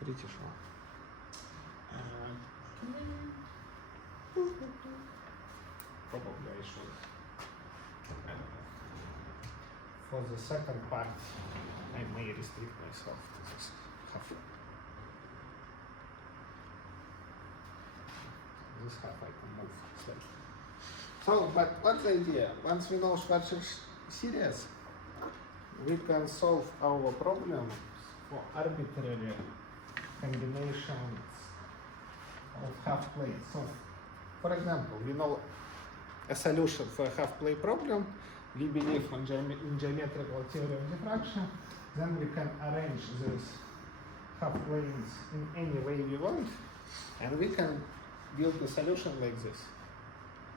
Pretty sure. Probably I should. I don't know. For the second part, I may restrict myself to this half. This half I can move slightly. So, but what's the idea? Once we know Schwarzschild series, we can solve our problems for arbitrary combinations of half planes. So, for example, we know a solution for a half plane problem. We believe in geometrical theory of diffraction. Then we can arrange these half planes in any way we want, and we can build a solution like this.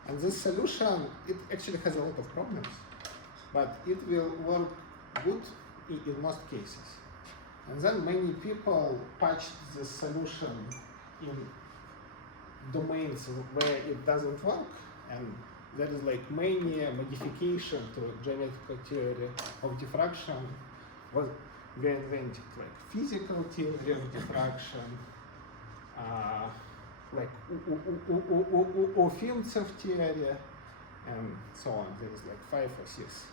And this solution, it actually has a lot of problems, but it will work good in most cases. And then many people patched this solution in domains where it doesn't work, and there is like many modification to geometrical theory of diffraction. Was we invented like physical theory of diffraction, like Ufimtsev theory, and so on. There is like 5 or 6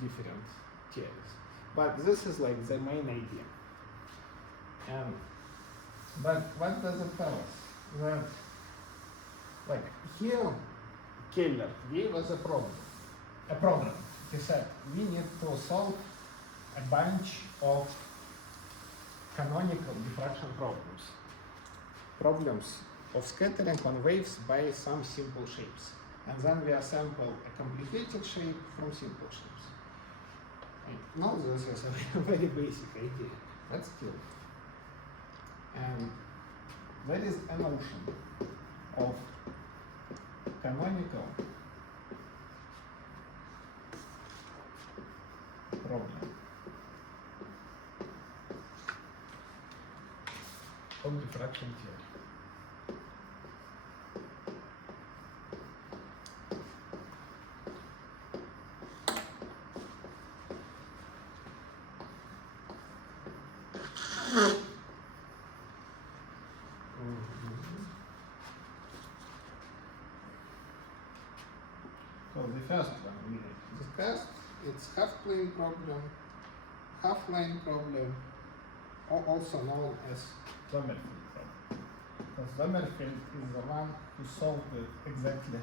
different theories. But this is like the main idea. And but what does it tell us? That like here, Keller gave us a problem. He said we need to solve a bunch of canonical diffraction problems of scattering on waves by some simple shapes. And then we assemble a complicated shape from simple shapes. I know this is a very basic idea, but still. And there is a notion of canonical problem of diffraction theory. So the first one we discussed, it's half-plane problem, half-line problem, also known as Sommerfeld problem. Because Sommerfeld is the one who solved it exactly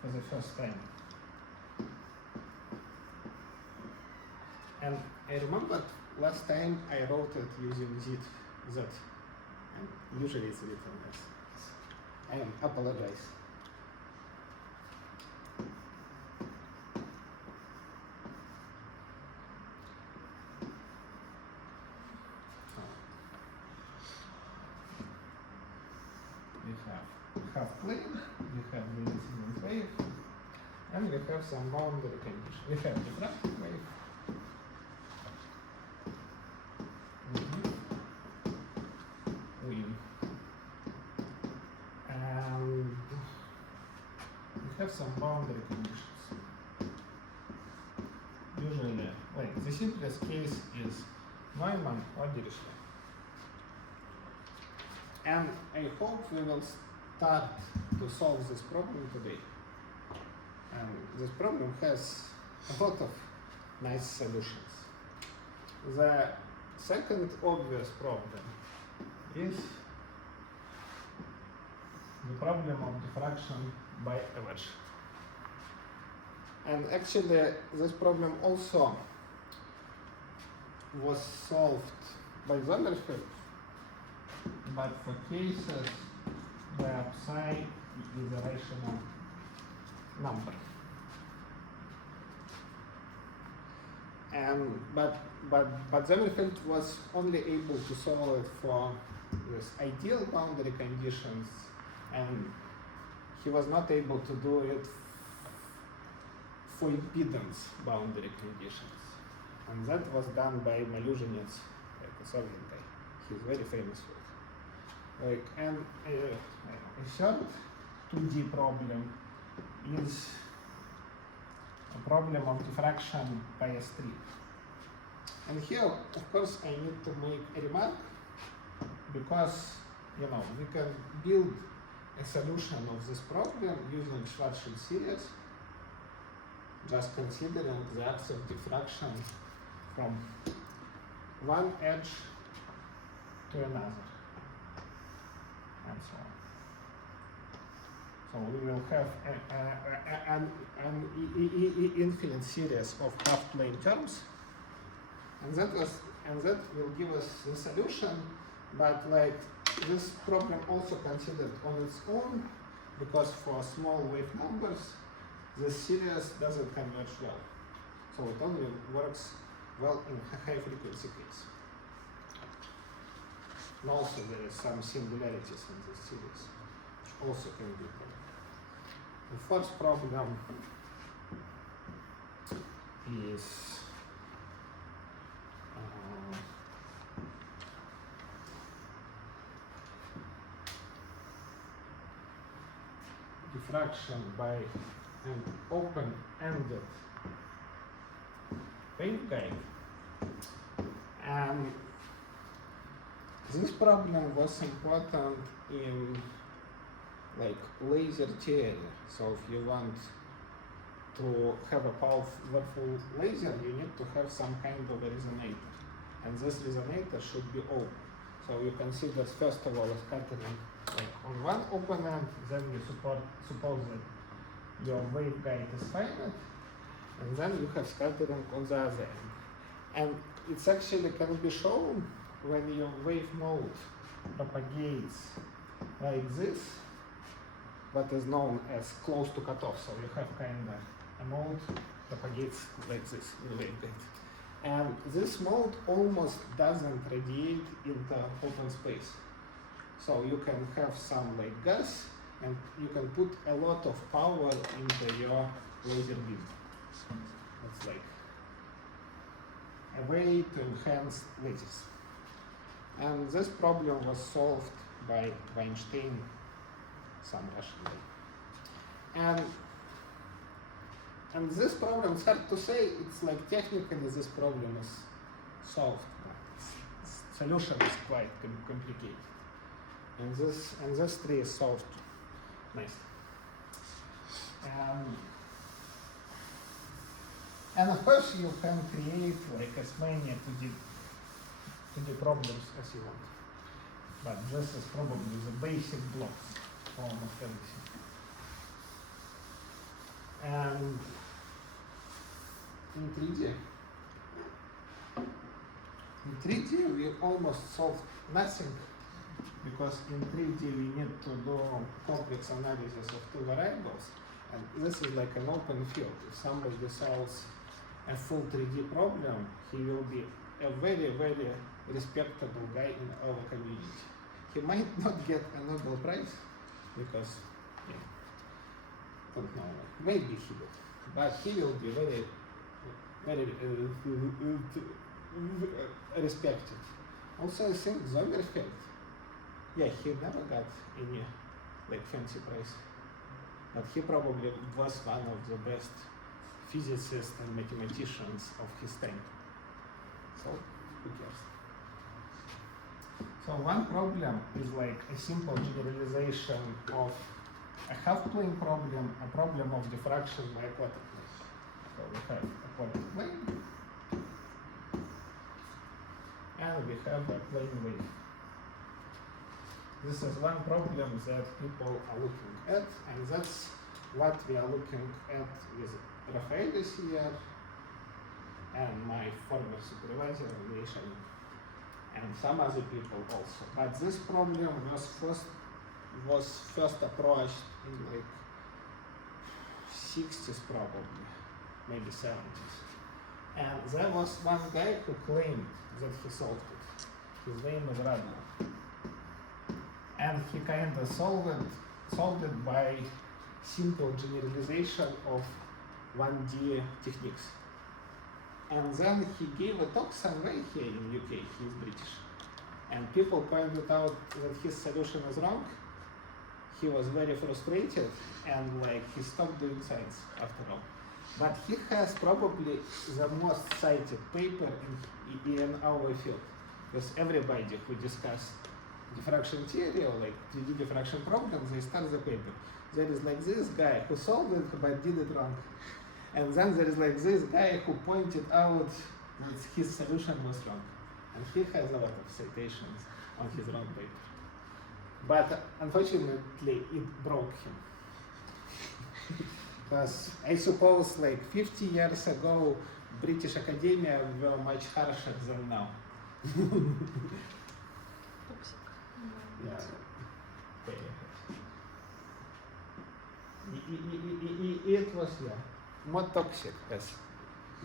for the first time. And I remember last time I wrote it using Z, and usually it's written as I apologize. We have half plane, we have the incident wave, and we have some boundary condition. We have diffraction wave. And we have some boundary conditions. Usually, like the simplest case is Neumann or Dirichlet. And I hope we will start to solve this problem today. And this problem has a lot of nice solutions. The second obvious problem is the problem of diffraction by eversion. And actually, this problem also was solved by Sommerfeld, but for cases where psi is a rational number. And but Sommerfeld was only able to solve it for this ideal boundary conditions, and he was not able to do it for impedance boundary conditions. And that was done by Maluzhenets, like a Soviet guy. He's very famous for it. Like, and a third 2D problem is a problem of diffraction by a strip. And here, of course, I need to make a remark, because we can build a solution of this problem using Schwarzschild series, just considering the axis of diffraction from one edge to another, and so on. So we will have an infinite series of half-plane terms, and that will give us the solution. But like this problem also considered on its own, because for small wave numbers, this series doesn't converge well. So it only works well in high frequency case. And also there is some singularities in this series, which also can be a problem. The first problem is diffraction by an open-ended waveguide. And this problem was important in like laser theory. So if you want to have a powerful laser, you need to have some kind of a resonator. And this resonator should be open. So you consider first of all a scattering like on one open end, then you suppose that your waveguide is finite, and then you have scattering on the other end. And it's actually can be shown when your wave mode propagates like this, what is known as close to cutoff. So you have kind of a mode propagates like this in the waveguide. And this mode almost doesn't radiate into open space. So you can have some like gas, and you can put a lot of power into your laser beam. It's like a way to enhance lasers. And this problem was solved by Weinstein, some Russian guy. And this problem, it's hard to say, it's like technically this problem is solved, but its solution is quite complicated. And this tree is solved nicely. And of course you can create like as many 2D problems as you want. But this is probably the basic blocks for almost everything. And in 3D we almost solved nothing, because in 3D we need to do complex analysis of two variables, and this is like an open field. If somebody solves a full 3D problem, he will be a very, very respectable guy in our community. He might not get a Nobel Prize, because, don't know, maybe he will, but he will be very, very respected. Also, I think Sommerfeld, he never got any like fancy prize, but he probably was one of the best physicists and mathematicians of his time. So who cares? So one problem is like a simple generalization of a half-plane problem, a problem of diffraction by a quarter plane. So we have a quarter plane, and we have a plane wave. This is one problem that people are looking at, and that's what we are looking at with Rafael this year, and my former supervisor, Grisha, and some other people also. But this problem was first approached in like 60s probably, maybe 70s. And there was one guy who claimed that he solved it. His name is Radler. And he kind of solved it by simple generalization of 1D techniques. And then he gave a talk somewhere here in UK, he's British. And people pointed out that his solution is wrong. He was very frustrated, and like he stopped doing science after all. But he has probably the most cited paper in our field, because everybody who discuss diffraction theory or like 3D diffraction problems, they start the paper. There is like this guy who solved it but did it wrong. And then there is like this guy who pointed out that his solution was wrong. And he has a lot of citations on his wrong paper. But unfortunately, it broke him. Because I suppose like 50 years ago, British academia were much harsher than now. Yeah. It was, yeah, more toxic, as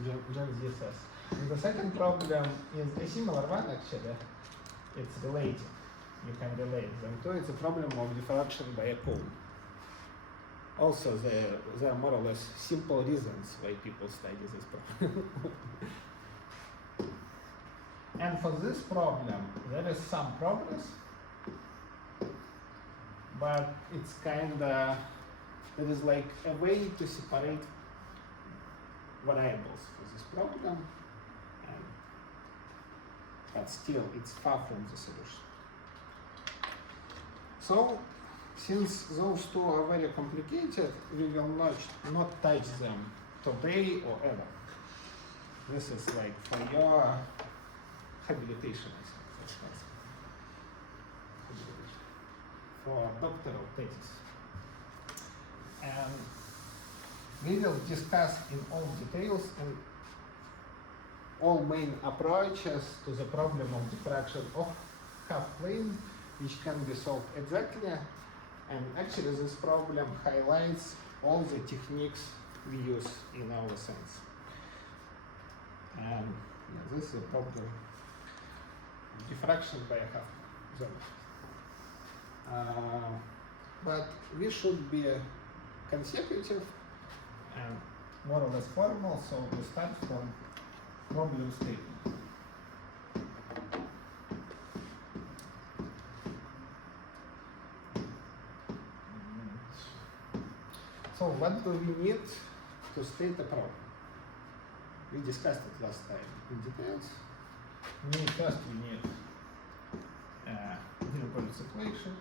John Z says. And the second problem is a similar one, actually. It's related. You can relate them to. It's a problem of diffraction by a cone. Also, there are more or less simple reasons why people study this problem. And for this problem, there is some progress, but it's kinda, there is like a way to separate variables for this problem, but still it's far from the solution. So, since those two are very complicated, we will not touch them today or ever. This is like for your habilitation, I think that's possible. For doctoral thesis. And we will discuss in all details and all main approaches to the problem of diffraction of half plane, which can be solved exactly. And actually this problem highlights all the techniques we use in our science. And yeah, this is a problem of diffraction by a half zone. But we should be consecutive and more or less formal, so we start from problem statement. So what do we need to state a problem? We discussed it last time in details. First we need Diffraction equation.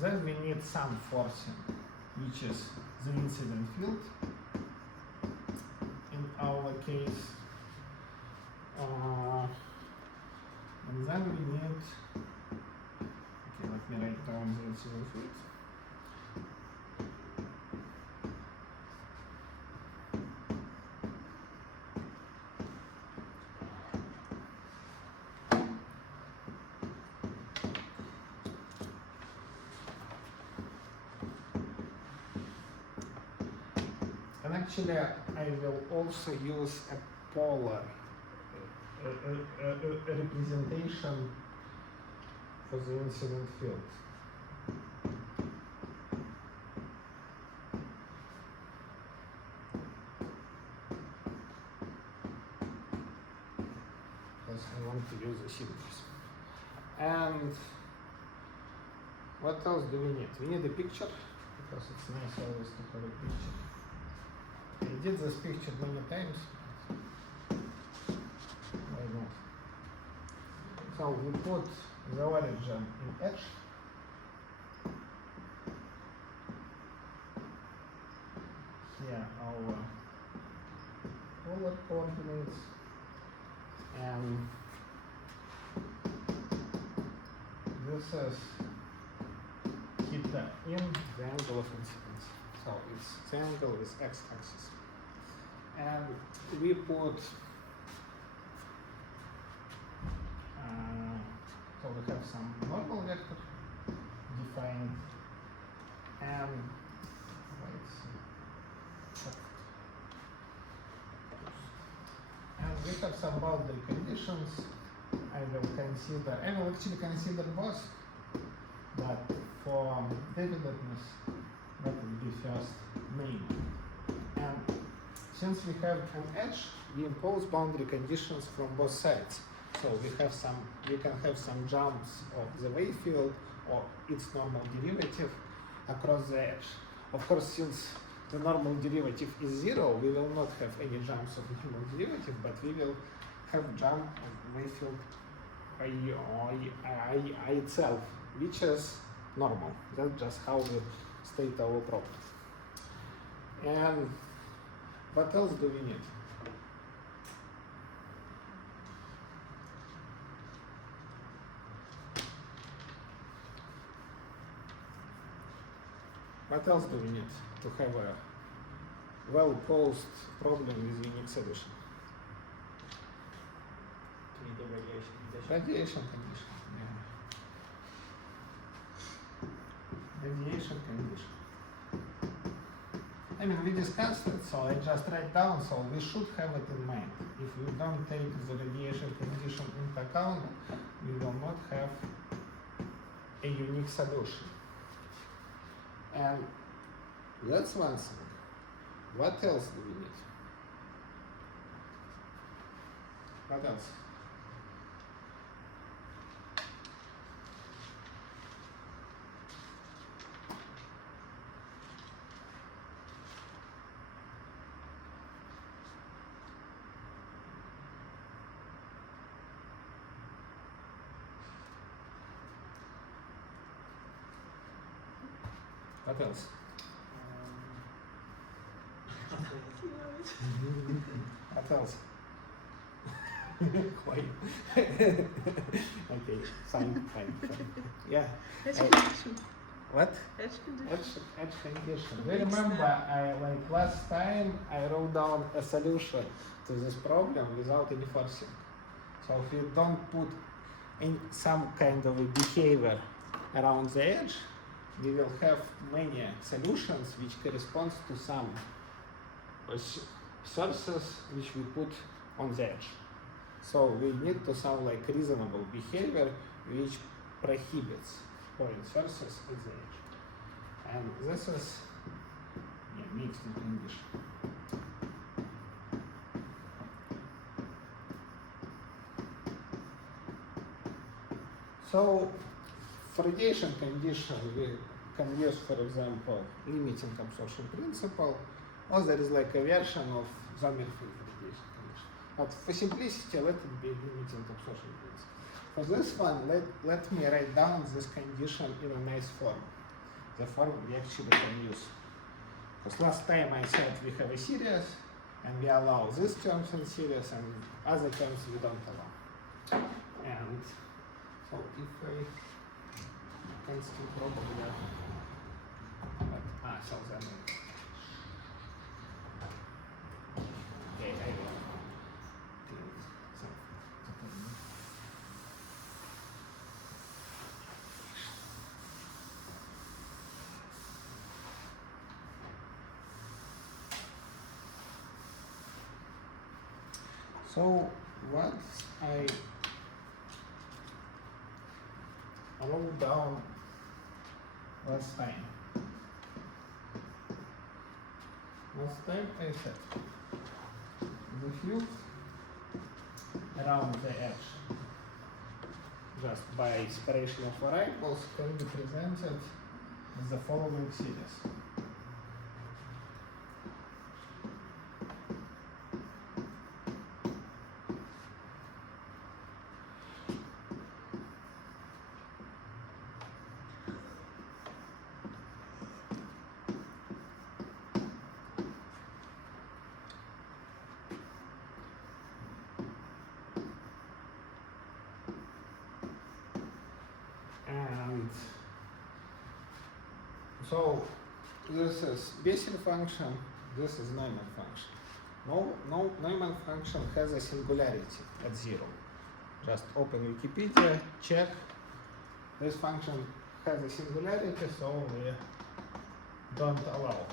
Then we need some forcing, which is the incident field in our case. And then we need, okay, let me write down the incident field. And actually, I will also use a polar representation for the incident field. Because I want to use the symmetries. And what else do we need? We need a picture, because it's nice always to have a picture. I did this picture many times. Why not? So we put the origin in H. Here our polar coordinates. And this is theta in the angle of incidence. So it's the angle is x-axis. And we put, so we have some normal vector defined, and we have some boundary conditions. I will actually consider both, but for definiteness, that will be first main. And since we have an edge, we impose boundary conditions from both sides. So we can have some jumps of the wave field or its normal derivative across the edge. Of course, since the normal derivative is 0, we will not have any jumps of normal derivative, but we will have jump of Mayfield I itself, which is normal. That's just how we state our problem. And what else do we need? What else do we need to have a well-posed problem with unique solution? To need the radiation condition. Radiation condition, yeah. Radiation condition. I mean, we discussed it, so I just write down, so we should have it in mind. If we don't take the radiation condition into account, we will not have a unique solution. And that's one thing. What else do we need? What else? What else? What else? Quiet. Okay, fine. Yeah. Edge condition. What? Edge condition. Edge condition. We remember, last time I wrote down a solution to this problem without any forcing. So if you don't put in some kind of a behavior around the edge, we will have many solutions which corresponds to some sources which we put on the edge. So we need to sound like reasonable behavior which prohibits point sources at the edge. And this is mixed condition. So for radiation condition, we can use, for example, limiting absorption principle, or there is like a version of Sommerfeld radiation condition. But for simplicity, let it be limiting absorption principle. For this one, let me write down this condition in a nice form. The form we actually can use. Because last time I said we have a series, and we allow these terms in series, and other terms we don't allow. And so if I can still probably so then okay, I will so what I wrote down last time. Last time I said the field around the edge just by separation of variables can be presented as the following series. So this is Bessel function, this is Neumann function. No Neumann function has a singularity at 0. Just open Wikipedia, check. This function has a singularity, so we don't allow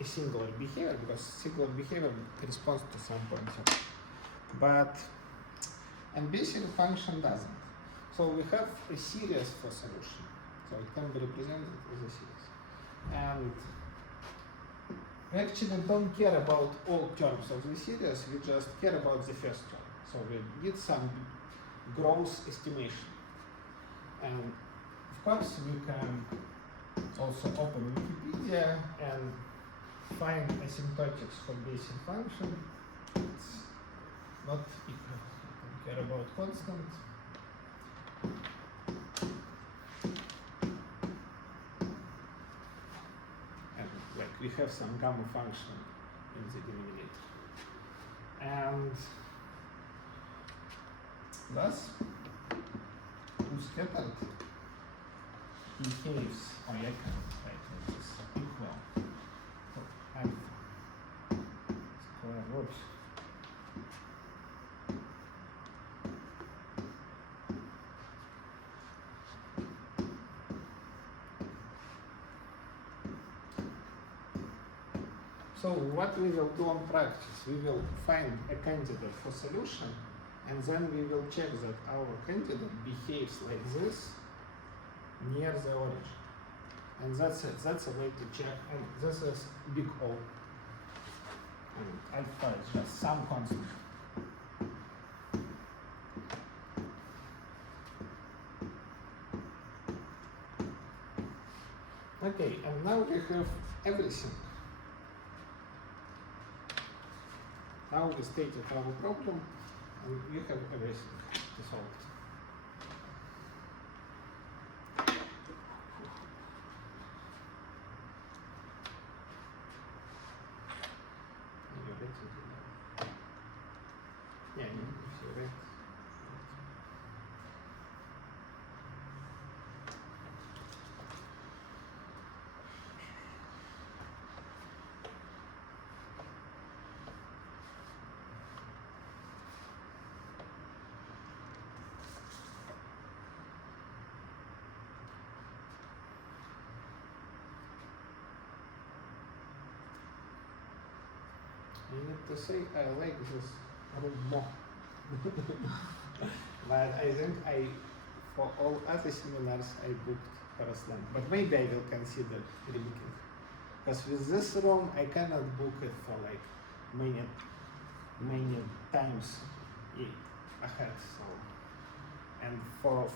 a singular behavior because singular behavior corresponds to some point. And Bessel function doesn't. So we have a series for solution. So it can be represented as a series. And we actually don't care about all terms of the series, we just care about the first term. So we did some gross estimation. And of course we can also open Wikipedia and find asymptotics for Bayesian function. It's not equal. I don't care about constant. And like we have some gamma function in the denominator. And thus, who scattered behaves, or I can write like this, equal to alpha square root So what we will do on practice, we will find a candidate for solution, and then we will check that our candidate behaves like this near the origin. And that's it. That's a way to check. And this is big O. And alpha is just some constant. Okay, and now we have everything. Now we stated our problem, and we have everything to solve. Are you ready to do that? Yeah, if you're ready. You need to say I like this room more. But I think for all other seminars I booked Paraslam. But maybe I will consider rebooking. Because with this room I cannot book it for like many times ahead. So, and for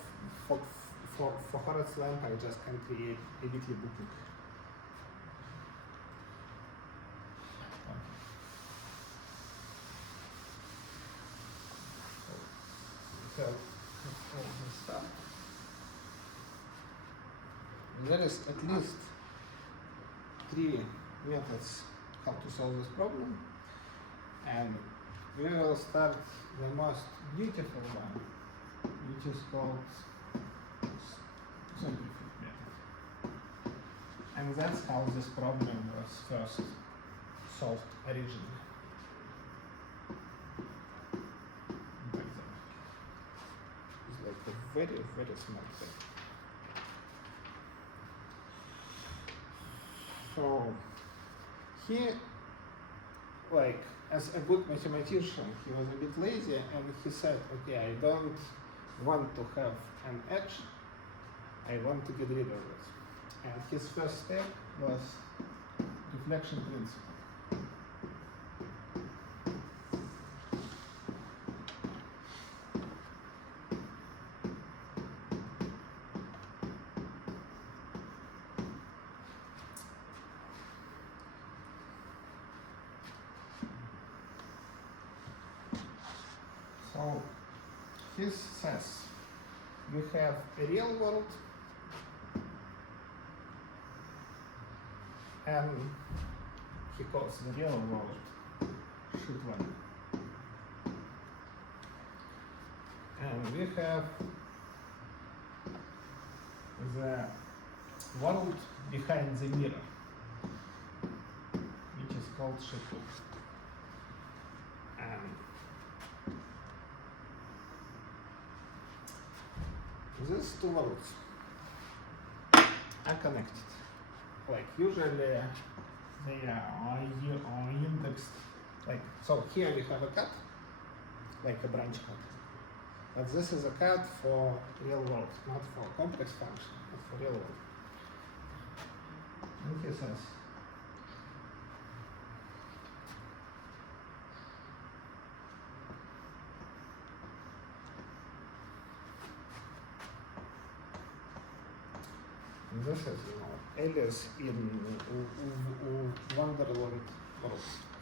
Paraslam I just can create a weekly booking. So all this stuff. There is at least 3 methods how to solve this problem, and we will start the most beautiful one, which is called simplified method. And that's how this problem was first solved originally. Very, very small thing. So he, like, as a good mathematician, he was a bit lazy and he said, okay, I don't want to have an edge, I want to get rid of it. And his first step was reflection principle. So he says we have a real world and he calls the real world sheet 1. And we have the world behind the mirror, which is called sheet 2. And these two worlds are connected. Like usually they are indexed. Like so, here we have a cut, like a branch cut. But this is a cut for real world, not for complex function, but for real world. And he says, and this is, Alice in Wonderland world.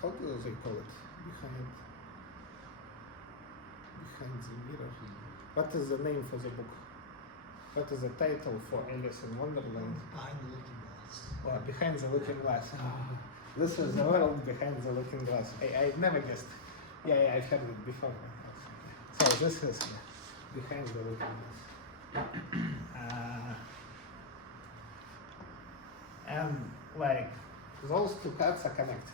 How do they call it? Behind the mirror. What is the name for the book? What is the title for Alice in Wonderland? Behind the looking glass. Well, behind the looking glass. This is the world behind the looking glass. I never guessed. Yeah, I've heard it before. So this is behind the looking glass. And like those two cards are connected.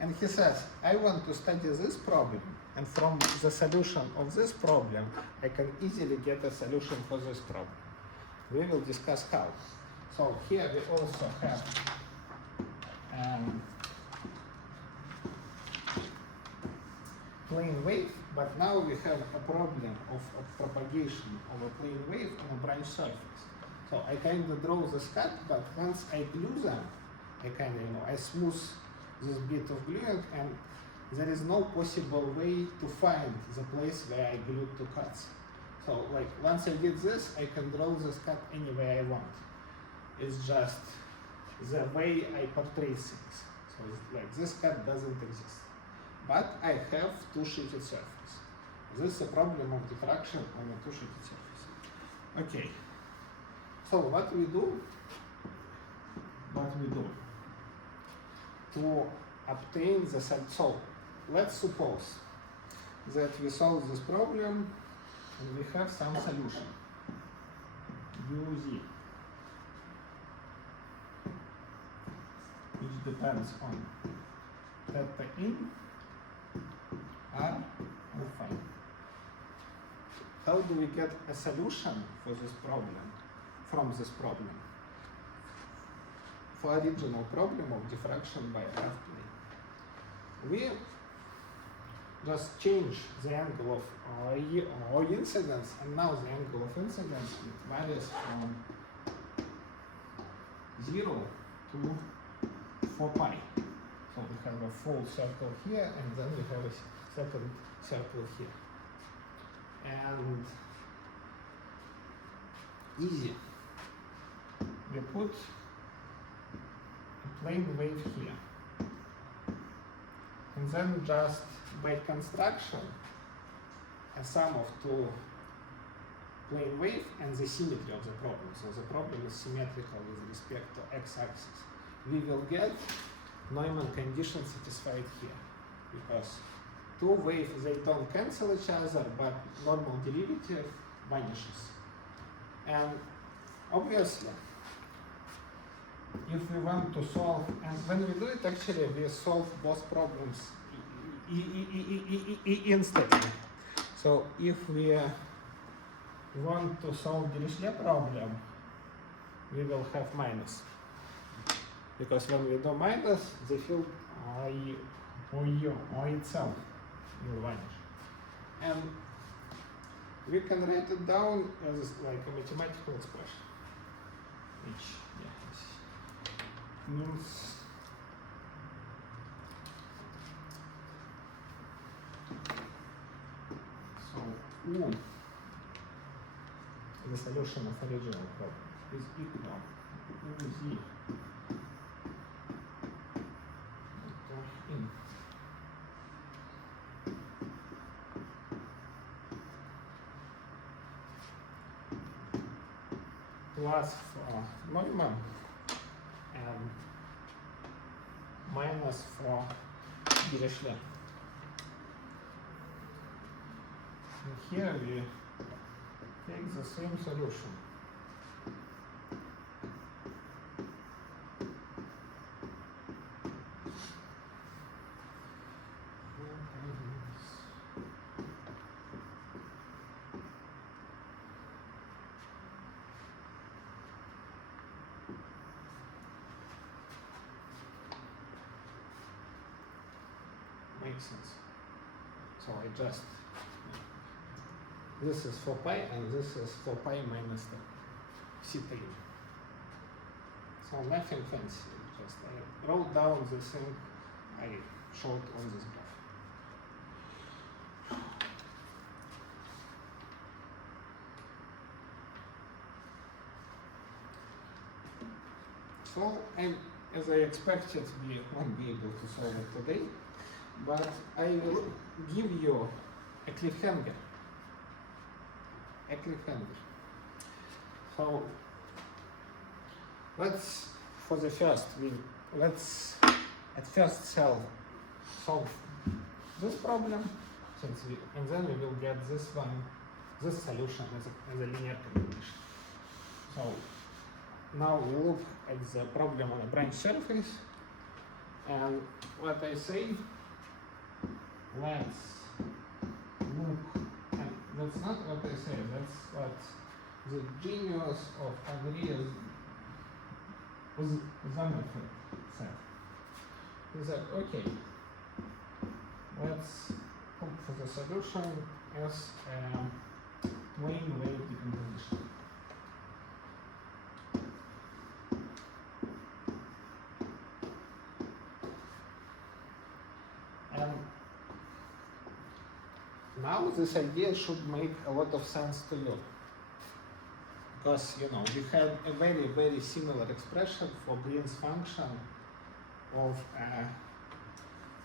And he says, I want to study this problem, and from the solution of this problem, I can easily get a solution for this problem. We will discuss how. So here we also have plane wave, but now we have a problem of propagation of a plane wave on a branch surface. So I kind of draw this cut, but once I glue them, I kind of, I smooth this bit of gluing, and there is no possible way to find the place where I glued two cuts. So like once I did this, I can draw this cut any way I want. It's just the way I portray things. So it's like this cut doesn't exist. But I have two-sheeted surface. This is a problem of diffraction on a two-sheeted surface. Okay. So what we do? To obtain the so let's suppose that we solve this problem and we have some solution. UZ, which depends on theta in R or phi. How do we get a solution for this problem from this problem? For original problem of diffraction by half plane, we just change the angle of O incidence, and now the angle of incidence varies from 0 to 4 pi. So we have a full circle here, and then we have a second circle here. And easy. We put a plane wave here. And then just by construction, a sum of two plane wave and the symmetry of the problem. So the problem is symmetrical with respect to x-axis. We will get Neumann condition satisfied here, because two waves, they don't cancel each other, but normal derivative vanishes. And obviously, if we want to solve, and when we do it, actually we solve both problems instantly. So if we want to solve Dirichlet problem, we will have minus. Because when we do minus, the field O itself will vanish. And we can write it down as like a mathematical expression, which means so U, the solution of original problem, is equal to UZ in plus for Neumann and minus for Dirichlet. And here we take the same solution. Makes sense. So I just, this is 4 pi and this is 4 pi minus the C theta. So nothing fancy, just I wrote down the thing I showed on this graph. So, and as I expected, we won't be able to solve it today, but I will give you a cliffhanger. A cliffhanger. So, let's, for the first, let's at first solve this problem, and then we will get this solution as a linear combination. So now we look at the problem on a branch surface, and what I say, let's look, and that's not what I say, that's what the genius of Andreas Sommerfeld said. He said, okay, let's hope for the solution as a plane wave decomposition. And now this idea should make a lot of sense to you. Because, you know, we have a very, very similar expression for Green's function of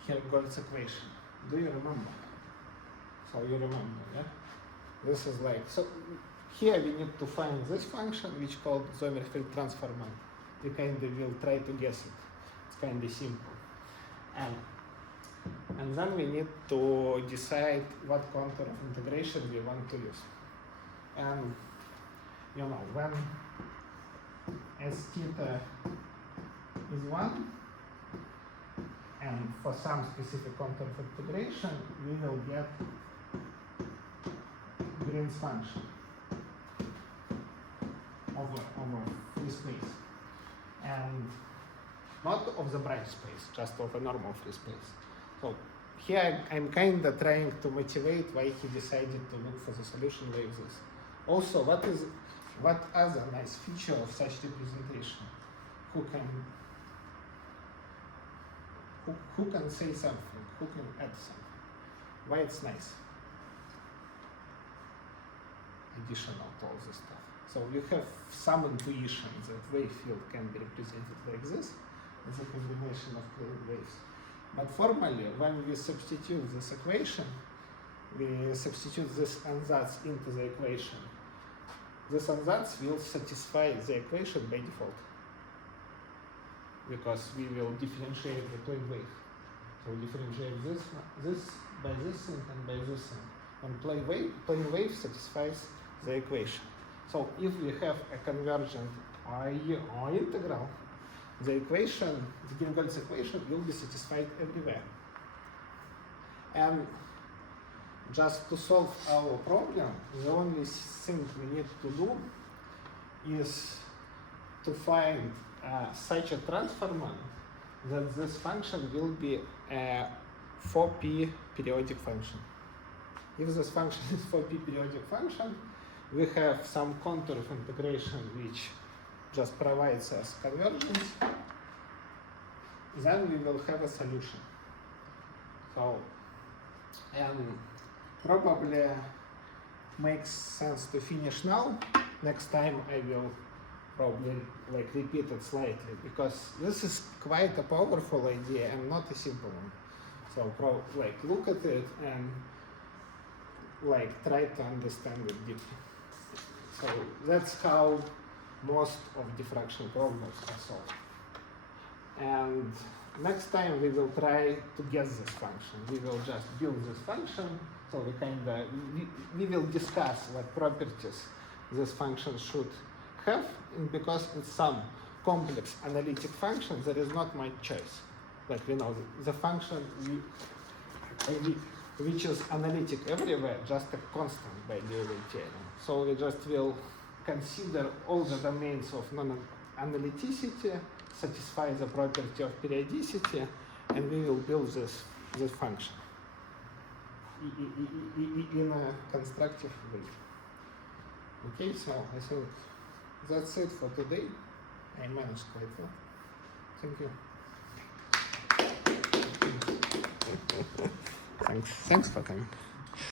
Helmholtz equation. Do you remember? So you remember, yeah? This is like, so here we need to find this function, which called Sommerfeld transformant. We kind of will try to guess it. It's kind of simple. And then we need to decide what contour of integration we want to use. And you know, when s theta is 1, and for some specific contour of integration, we will get Green's function over free space. And not of the branch space, just of a normal free space. So here I'm kind of trying to motivate why he decided to look for the solution like this. Also, what other nice feature of such representation? Who can say something? Who can add something? Why it's nice? Additional to all this stuff. So you have some intuition that wave field can be represented like this as a combination of plane waves. But formally, when we substitute this equation, we substitute this ansatz into the equation. This ansatz will satisfy the equation by default, because we will differentiate the plane wave. So we differentiate this by this thing and by this thing. And plane wave satisfies the equation. So if we have a convergent or integral, the equation, the Helmholtz equation, will be satisfied everywhere. And just to solve our problem, the only thing we need to do is to find such a transformant that this function will be a 4p periodic function. If this function is 4p periodic function, we have some contour of integration which just provides us convergence, then we will have a solution. So, and probably makes sense to finish now. Next time I will probably like repeat it slightly, because this is quite a powerful idea and not a simple one. So like look at it and like try to understand it deeply. So that's how most of diffraction problems are solved. And next time we will try to guess this function. We will just build this function. So we will discuss what properties this function should have, and because it's some complex analytic function, there is not much choice. Like we know the function which is analytic everywhere, just a constant by Liouville theorem. So we just will consider all the domains of non-analyticity, satisfy the property of periodicity, and we will build this function in a constructive way. Okay, so I think that's it for today. I managed quite well. Thank you. Thanks for coming.